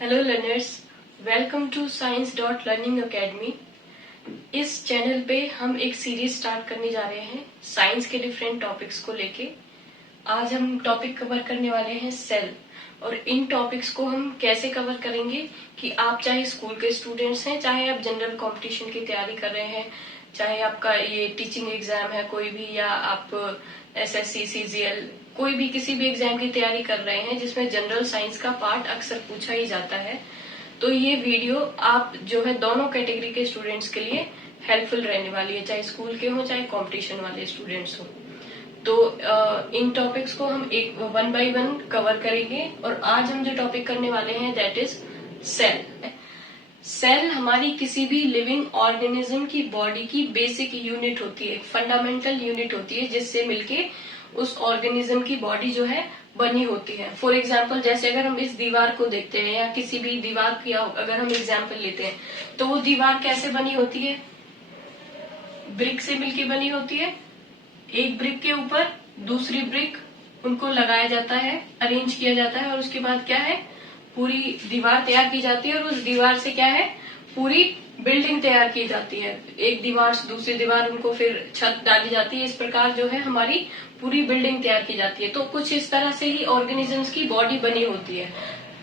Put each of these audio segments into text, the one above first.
Hello learners, welcome to science dot learning academy. इस channel पे हम एक सीरीज स्टार्ट करने जा रहे हैं साइंस के डिफरेंट टॉपिक्स को लेके। आज हम टॉपिक कवर करने वाले हैं सेल, और इन टॉपिक्स को हम कैसे कवर करेंगे कि आप चाहे स्कूल के स्टूडेंट्स हैं, चाहे आप जनरल कंपटीशन की तैयारी कर रहे हैं, चाहे आपका ये टीचिंग एग्जाम है कोई भी, या आप एसएससी सीजीएल कोई भी किसी भी एग्जाम की तैयारी कर रहे हैं जिसमें जनरल साइंस का पार्ट अक्सर पूछा ही जाता है, तो ये वीडियो आप जो है दोनों कैटेगरी के स्टूडेंट्स के लिए हेल्पफुल रहने वाली है, चाहे स्कूल के हो चाहे कंपटीशन वाले स्टूडेंट्स हो। तो इन टॉपिक्स को हम एक वन बाय वन कवर करेंगे, और आज हम जो टॉपिक करने वाले हैं दैट इज सेल। सेल हमारी किसी भी लिविंग ऑर्गेनिज्म की बॉडी की बेसिक यूनिट होती है, फंडामेंटल यूनिट होती है, जिससे मिलके उस ऑर्गेनिज्म की बॉडी जो है बनी होती है। फॉर एग्जाम्पल, जैसे अगर हम इस दीवार को देखते हैं या किसी भी दीवार की अगर हम एग्जाम्पल लेते हैं, तो वो दीवार कैसे बनी होती है? ब्रिक से मिलके बनी होती है। एक ब्रिक के ऊपर दूसरी ब्रिक उनको लगाया जाता है, अरेंज किया जाता है, और उसके बाद क्या है, पूरी दीवार तैयार की जाती है, और उस दीवार से क्या है, पूरी बिल्डिंग तैयार की जाती है। एक दीवार से दूसरी दीवार, उनको फिर छत डाली जाती है। इस प्रकार जो है हमारी पूरी बिल्डिंग तैयार की जाती है। तो कुछ इस तरह से ही ऑर्गेनिजम्स की बॉडी बनी होती है।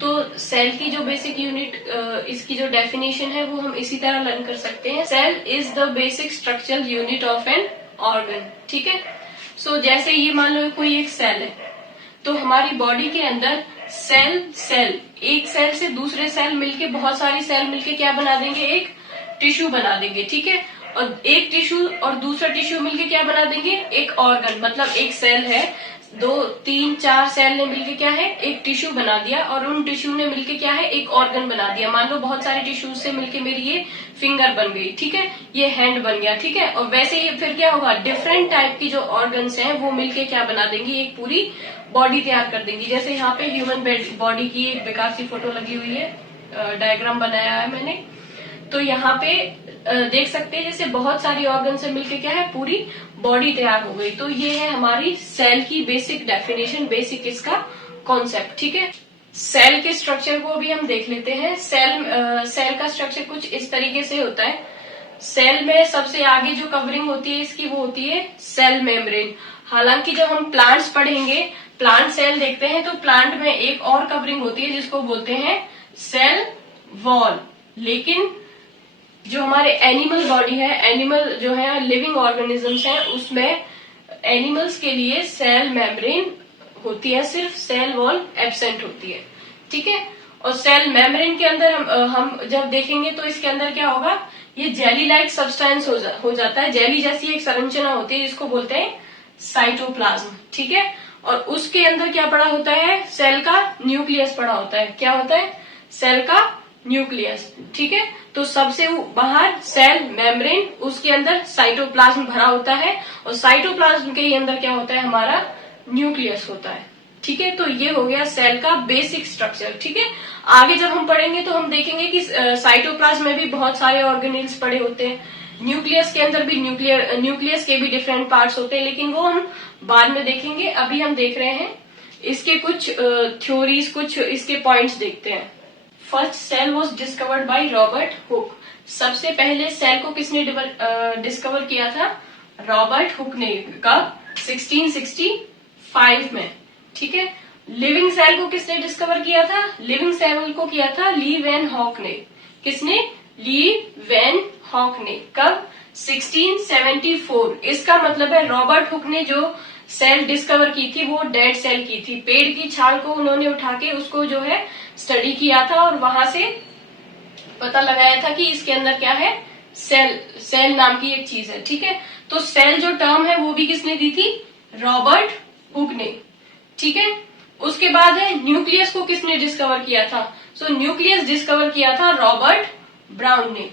तो सेल की जो बेसिक यूनिट, इसकी जो डेफिनेशन है वो हम इसी तरह लर्न कर सकते हैं। Cell is the basic structural unit of an organ. ठीक है। सो जैसे ये मान लो कोई एक सेल है, तो हमारी बॉडी के अंदर सेल एक सेल से दूसरे सेल मिलके, बहुत सारी सेल मिलके क्या बना देंगे, एक टिश्यू बना देंगे। ठीक है। और एक टिश्यू और दूसरा टिश्यू मिलके क्या बना देंगे, एक ऑर्गन। मतलब एक सेल है, 2, 3, 4 सेल ने मिलके क्या है, एक टिश्यू बना दिया, और उन टिश्यू ने मिलके क्या है, एक ऑर्गन बना दिया। मान लो बहुत सारे टिश्यू से मिलके मेरी ये फिंगर बन गई। ठीक है, ये हैंड बन गया। ठीक है। और वैसे ही फिर क्या होगा, डिफरेंट टाइप की जो ऑर्गन्स हैं वो मिलके क्या बना देंगी, एक पूरी बॉडी तैयार कर देंगी। जैसे यहाँ पे ह्यूमन बॉडी की एक बेकार सी फोटो लगी हुई है, डायग्राम बनाया है मैंने। तो यहाँ पे देख सकते हैं जैसे बहुत सारी ऑर्गन से मिलके क्या है, पूरी बॉडी तैयार हो गई। तो ये है हमारी सेल की बेसिक डेफिनेशन, बेसिक इसका कॉन्सेप्ट। ठीक है। सेल के स्ट्रक्चर को भी हम देख लेते हैं। सेल का स्ट्रक्चर कुछ इस तरीके से होता है। सेल में सबसे आगे जो कवरिंग होती है इसकी, वो होती है सेल मेम्ब्रेन। हालांकि जब हम प्लांट्स पढ़ेंगे, प्लांट सेल देखते हैं, तो प्लांट में एक और कवरिंग होती है जिसको बोलते हैं सेल वॉल। लेकिन जो हमारे एनिमल बॉडी है, एनिमल जो है लिविंग ऑर्गेनिजम्स हैं, उसमें एनिमल्स के लिए सेल मेम्ब्रेन होती है, सिर्फ सेल वॉल एब्सेंट होती है। ठीक है। और सेल मेम्ब्रेन के अंदर हम जब देखेंगे तो इसके अंदर क्या होगा, ये जेली लाइक सब्सटेंस हो जाता है। जेली जैसी एक संरचना होती है जिसको बोलते हैं साइटोप्लाज्म। ठीक है। और उसके अंदर क्या पड़ा होता है, सेल का न्यूक्लियस पड़ा होता है। क्या होता है, सेल का न्यूक्लियस। ठीक है। तो सबसे बाहर सेल मेम्ब्रेन, उसके अंदर साइटोप्लाज्म भरा होता है, और साइटोप्लाज्म के ही अंदर क्या होता है, हमारा न्यूक्लियस होता है। ठीक है। तो ये हो गया सेल का बेसिक स्ट्रक्चर। ठीक है। आगे जब हम पढ़ेंगे तो हम देखेंगे कि साइटोप्लाज्म में भी बहुत सारे ऑर्गेनेल्स पड़े होते हैं। न्यूक्लियस के अंदर भी न्यूक्लियस के भी डिफरेंट पार्ट्स होते हैं, लेकिन वो हम बाद में देखेंगे। अभी हम देख रहे हैं इसके कुछ थ्योरीज, कुछ इसके पॉइंट्स देखते हैं। First cell was discovered by Robert Hooke. सबसे पहले सेल को किसने डिस्कवर किया था, रॉबर्ट हुक ने। कब, 1665 में। ठीक है। लिविंग सेल को किसने डिस्कवर किया था, लिविंग सेल को किया था ली वैन हॉक ने। किसने, ली वैन हॉक ने। कब, 1674। इसका मतलब है रॉबर्ट हुक ने जो सेल डिस्कवर की थी वो डेड सेल की थी। पेड़ की छाल को उन्होंने उठा के उसको जो है स्टडी किया था, और वहां से पता लगाया था कि इसके अंदर क्या है, सेल नाम की एक चीज है। ठीक है। तो सेल जो टर्म है वो भी किसने दी थी, रॉबर्ट हुक ने। ठीक है। उसके बाद है न्यूक्लियस को किसने डिस्कवर किया था, सो न्यूक्लियस डिस्कवर किया था रॉबर्ट ब्राउन ने।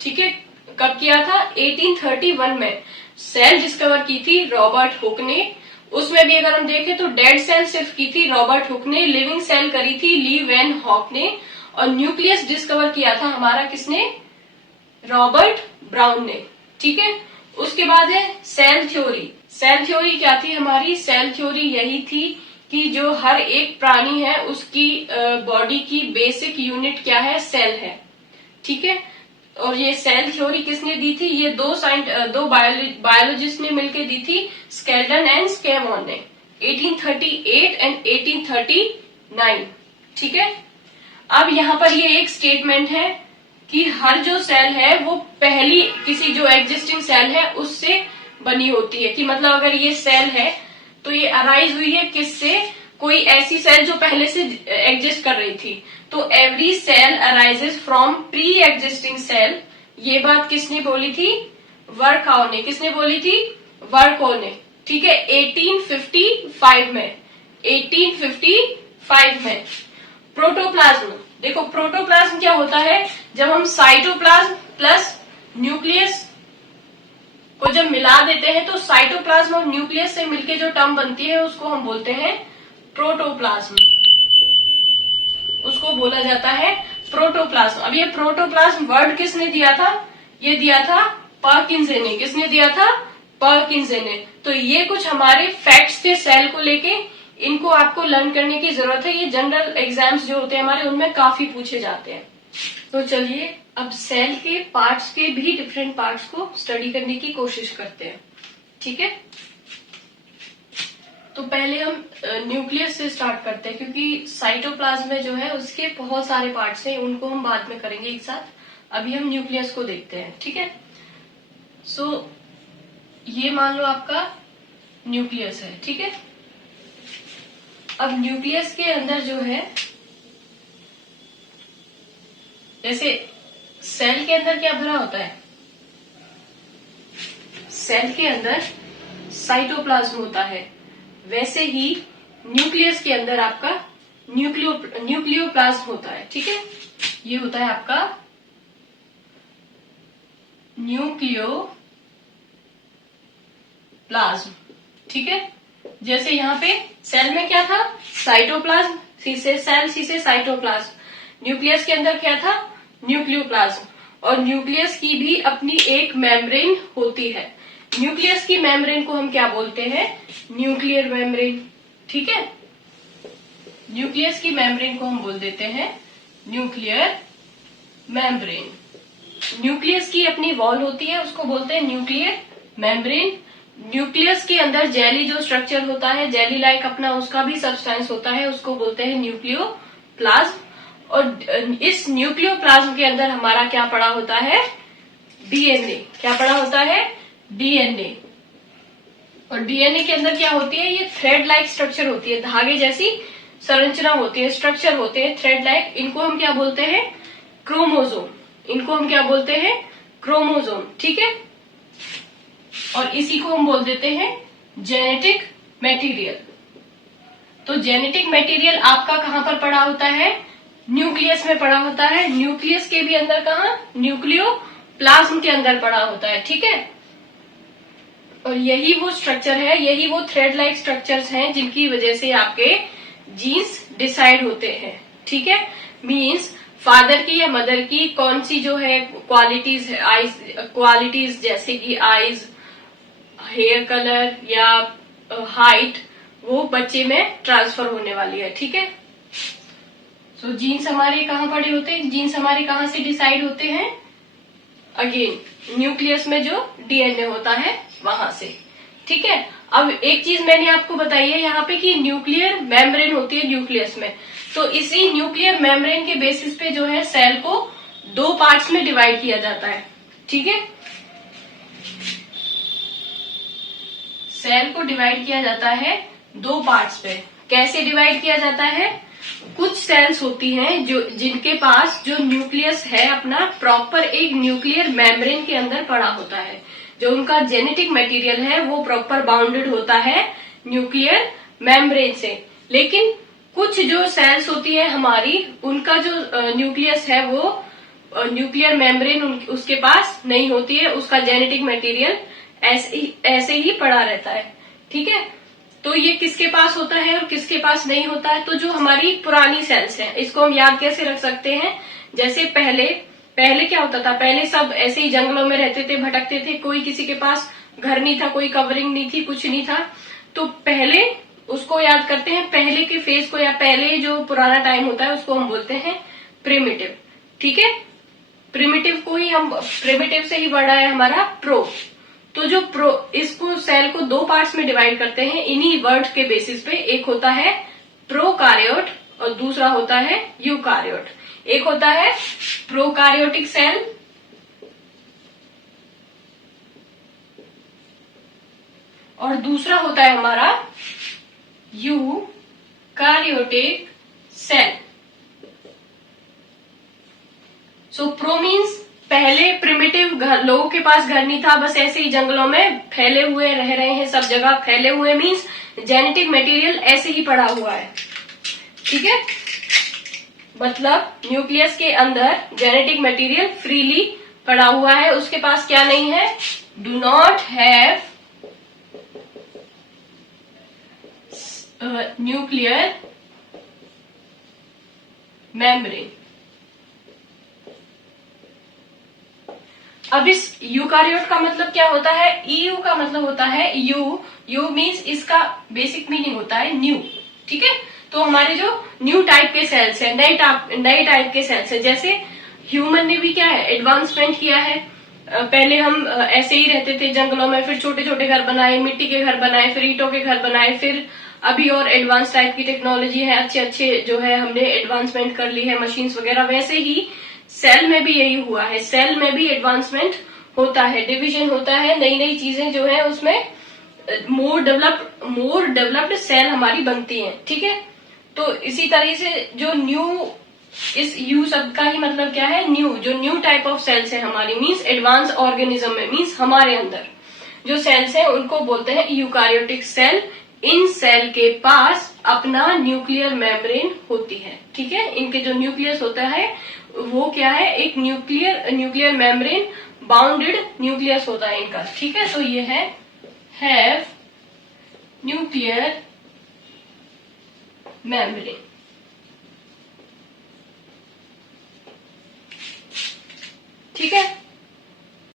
ठीक है। कब किया था, 1831 में। सेल डिस्कवर की थी रॉबर्ट हुक ने। उसमें भी अगर हम देखें तो डेड सेल सिर्फ की थी रॉबर्ट हुक ने, लिविंग सेल करी थी ली वैन हॉक ने, और न्यूक्लियस डिस्कवर किया था हमारा किसने, रॉबर्ट ब्राउन ने। ठीक है। उसके बाद है सेल थ्योरी। सेल थ्योरी क्या थी हमारी, सेल थ्योरी यही थी कि जो हर एक प्राणी है उसकी बॉडी की बेसिक यूनिट क्या है, सेल है। ठीक है, और ये सेल थ्योरी किसने दी थी, ये दो बायोलॉजिस्ट ने मिलकर दी थी, स्केल्टन एंड स्केवॉन ने, 1838 एंड 1839। ठीक है, अब यहाँ पर ये एक स्टेटमेंट है कि हर जो सेल है वो पहली किसी जो एग्जिस्टिंग सेल है उससे बनी होती है। कि मतलब अगर ये सेल है तो ये अराइज हुई है किससे, कोई ऐसी सेल जो पहले से एग्जिस्ट कर रही थी। तो every cell arises from pre existing cell. ये बात किसने बोली थी, वर्काउ ने। किसने बोली थी, वर्को ने। ठीक है, 1855 में, 1855 में। प्रोटोप्लाज्म, देखो प्रोटोप्लाज्म क्या होता है, जब हम साइटोप्लाज्म प्लस न्यूक्लियस को जब मिला देते हैं तो साइटोप्लाज्म और न्यूक्लियस से मिलके जो टर्म बनती है उसको हम बोलते हैं प्रोटोप्लाज्म, उसको बोला जाता है प्रोटोप्लाज्म। अब ये प्रोटोप्लाज्म वर्ड किसने दिया था, ये दिया था पर्किंसे ने। किसने दिया था, पर्किंसे ने। तो ये कुछ हमारे फैक्ट्स थे सेल को लेके, इनको आपको लर्न करने की जरूरत है। ये जनरल एग्जाम्स जो होते हैं हमारे उनमें काफी पूछे जाते हैं। तो चलिए अब सेल के पार्ट्स के भी डिफरेंट पार्ट्स को स्टडी करने की कोशिश करते हैं। ठीक है, तो पहले हम न्यूक्लियस से स्टार्ट करते हैं, क्योंकि साइटोप्लाज्म में जो है उसके बहुत सारे पार्ट्स हैं, उनको हम बाद में करेंगे एक साथ। अभी हम न्यूक्लियस को देखते हैं। ठीक है, सो ये मान लो आपका न्यूक्लियस है। ठीक है, अब न्यूक्लियस के अंदर जो है, जैसे सेल के अंदर क्या भरा होता है, सेल के अंदर साइटोप्लाज्म होता है, वैसे ही न्यूक्लियस के अंदर आपका न्यूक्लियोप्लाज्म होता है। ठीक है, ये होता है आपका न्यूक्लियोप्लाज्म। ठीक है, जैसे यहाँ पे सेल में क्या था, साइटोप्लाज्म, सी से साइटोप्लाज्म। न्यूक्लियस के अंदर क्या था, न्यूक्लियोप्लाज्म। और न्यूक्लियस की भी अपनी एक मेम्ब्रेन होती है। न्यूक्लियस की मेम्ब्रेन को हम क्या बोलते हैं, न्यूक्लियर मेम्ब्रेन। ठीक है, न्यूक्लियस की मेम्ब्रेन को हम बोल देते हैं न्यूक्लियर मेम्ब्रेन। न्यूक्लियस की अपनी वॉल होती है, उसको बोलते हैं न्यूक्लियर मेम्ब्रेन। न्यूक्लियस के अंदर जेली जो स्ट्रक्चर होता है, जेली लाइक अपना उसका भी सब्सटेंस होता है, उसको बोलते हैं न्यूक्लियोप्लाज्म। और इस न्यूक्लियोप्लाज्म के अंदर हमारा क्या पड़ा होता है, डीएनए। क्या पड़ा होता है, डीएनए। और डीएनए के अंदर क्या होती है, ये थ्रेड लाइक स्ट्रक्चर होती है, धागे जैसी संरचना होती है, स्ट्रक्चर होते हैं थ्रेड लाइक। इनको हम क्या बोलते हैं, क्रोमोजोम। इनको हम क्या बोलते हैं, क्रोमोजोम। ठीक है, और इसी को हम बोल देते हैं जेनेटिक मटेरियल। तो जेनेटिक मटेरियल आपका कहां पर पड़ा होता है, न्यूक्लियस में पड़ा होता है। न्यूक्लियस के भी अंदर कहा, न्यूक्लियोप्लाज्म के अंदर पड़ा होता है। ठीक है, और यही वो स्ट्रक्चर है, यही वो थ्रेड लाइक स्ट्रक्चर्स हैं जिनकी वजह से आपके जीन्स डिसाइड होते हैं। ठीक है, मीन्स फादर की या मदर की कौन सी जो है क्वालिटीज, आईज क्वालिटीज, जैसे कि आईज, हेयर कलर या हाइट, वो बच्चे में ट्रांसफर होने वाली है। ठीक है, सो जीन्स हमारे कहाँ पड़े होते हैं, जीन्स हमारे कहाँ से डिसाइड होते हैं, अगेन न्यूक्लियस में जो डीएनए होता है वहां से। ठीक है, अब एक चीज मैंने आपको बताई है यहाँ पे कि न्यूक्लियर मेम्ब्रेन होती है न्यूक्लियस में। तो इसी न्यूक्लियर मेम्ब्रेन के बेसिस पे जो है सेल को दो पार्ट्स में डिवाइड किया जाता है। ठीक है, सेल को डिवाइड किया जाता है दो पार्ट्स पे। कैसे डिवाइड किया जाता है, कुछ सेल्स होती हैं जो जिनके पास जो न्यूक्लियस है अपना प्रॉपर एक न्यूक्लियर मेम्ब्रेन के अंदर पड़ा होता है, जो उनका जेनेटिक मटेरियल है वो प्रॉपर बाउंडेड होता है न्यूक्लियर मेम्ब्रेन से। लेकिन कुछ जो सेल्स होती है हमारी, उनका जो न्यूक्लियस है वो न्यूक्लियर मेम्ब्रेन उसके पास नहीं होती है, उसका जेनेटिक मटेरियल ऐसे ही पड़ा रहता है। ठीक है, तो ये किसके पास होता है और किसके पास नहीं होता है। तो जो हमारी पुरानी सेल्स हैं, इसको हम याद कैसे रख सकते हैं, जैसे पहले क्या होता था, पहले सब ऐसे ही जंगलों में रहते थे, भटकते थे, कोई किसी के पास घर नहीं था, कोई कवरिंग नहीं थी, कुछ नहीं था। तो पहले उसको याद करते हैं, पहले के फेज को या पहले जो पुराना टाइम होता है उसको हम बोलते हैं प्रिमिटिव। ठीक है, प्रिमिटिव को ही हम, प्रिमिटिव से ही बढ़ा है हमारा प्रो। तो जो प्रो, इसको सेल को दो पार्ट्स में डिवाइड करते हैं इन्हीं वर्ड के बेसिस पे। एक होता है प्रोकार्योट और दूसरा होता है यूकार्योट। एक होता है प्रोकार्योटिक सेल और दूसरा होता है हमारा eukaryotic cell. So pro means पहले प्रिमिटिव लोगों के पास घर नहीं था, बस ऐसे ही जंगलों में फैले हुए रह रहे हैं, सब जगह फैले हुए मीन्स जेनेटिक मटेरियल ऐसे ही पड़ा हुआ है। ठीक है, मतलब न्यूक्लियस के अंदर जेनेटिक मटेरियल फ्रीली पड़ा हुआ है, उसके पास क्या नहीं है, do not have nuclear membrane. अब इस यूकार्योट का मतलब क्या होता है, ईयू का मतलब होता है यू मीन्स इसका बेसिक मीनिंग होता है न्यू। ठीक है, तो हमारे जो न्यू टाइप के सेल्स है, नए टाइप के सेल्स है, जैसे ह्यूमन ने भी क्या है, एडवांसमेंट किया है। पहले हम ऐसे ही रहते थे जंगलों में, फिर छोटे छोटे घर बनाए, मिट्टी के घर बनाए, फिर ईंटों के घर बनाए, फिर अभी और एडवांस टाइप की टेक्नोलॉजी है, अच्छे अच्छे जो है हमने एडवांसमेंट कर ली है, मशीन्स वगैरह। वैसे ही सेल में भी यही हुआ है, सेल में भी एडवांसमेंट होता है, डिवीजन होता है, नई नई चीजें जो है उसमें मोर डेवलप्ड सेल हमारी बनती हैं। ठीक है, तो इसी तरह से जो न्यू, इस यू शब्द का ही मतलब क्या है, न्यू। जो न्यू टाइप ऑफ सेल्स है हमारी, मीन्स एडवांस ऑर्गेनिज्म में, मीन्स हमारे अंदर जो सेल्स हैं उनको बोलते हैं यूकार्योटिक सेल। इन सेल के पास अपना न्यूक्लियर मेम्ब्रेन होती है। ठीक है, इनके जो न्यूक्लियस होता है वो क्या है, एक न्यूक्लियर मेम्ब्रेन बाउंडेड न्यूक्लियस होता है इनका। ठीक है, तो ये है हैव न्यूक्लियर मेम्ब्रेन।